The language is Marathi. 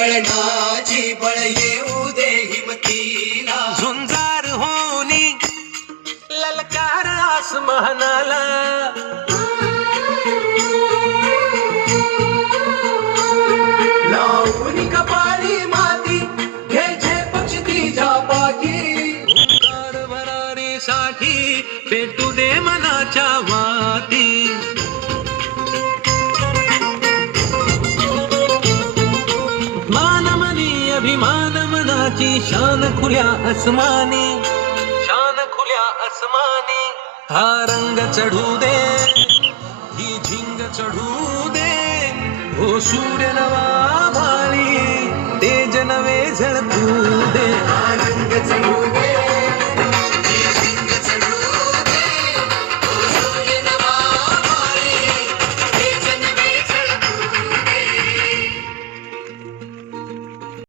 वळणाची बळ येऊ दे हिमतीला, झुंजार होनी ललकार आसमानाला, लावून कपाळी माती घे पक्ष तिच्या पाठी, ओंकार भरारीसाठी पेटू दे मनाच्या वाती, मानमनी अभिमान मनाची शान खुल्या आसमानी, शान खुल्या आसमानी, हा रंग चढू दे ही झिंग चढू दे, ओ सूर्य नवा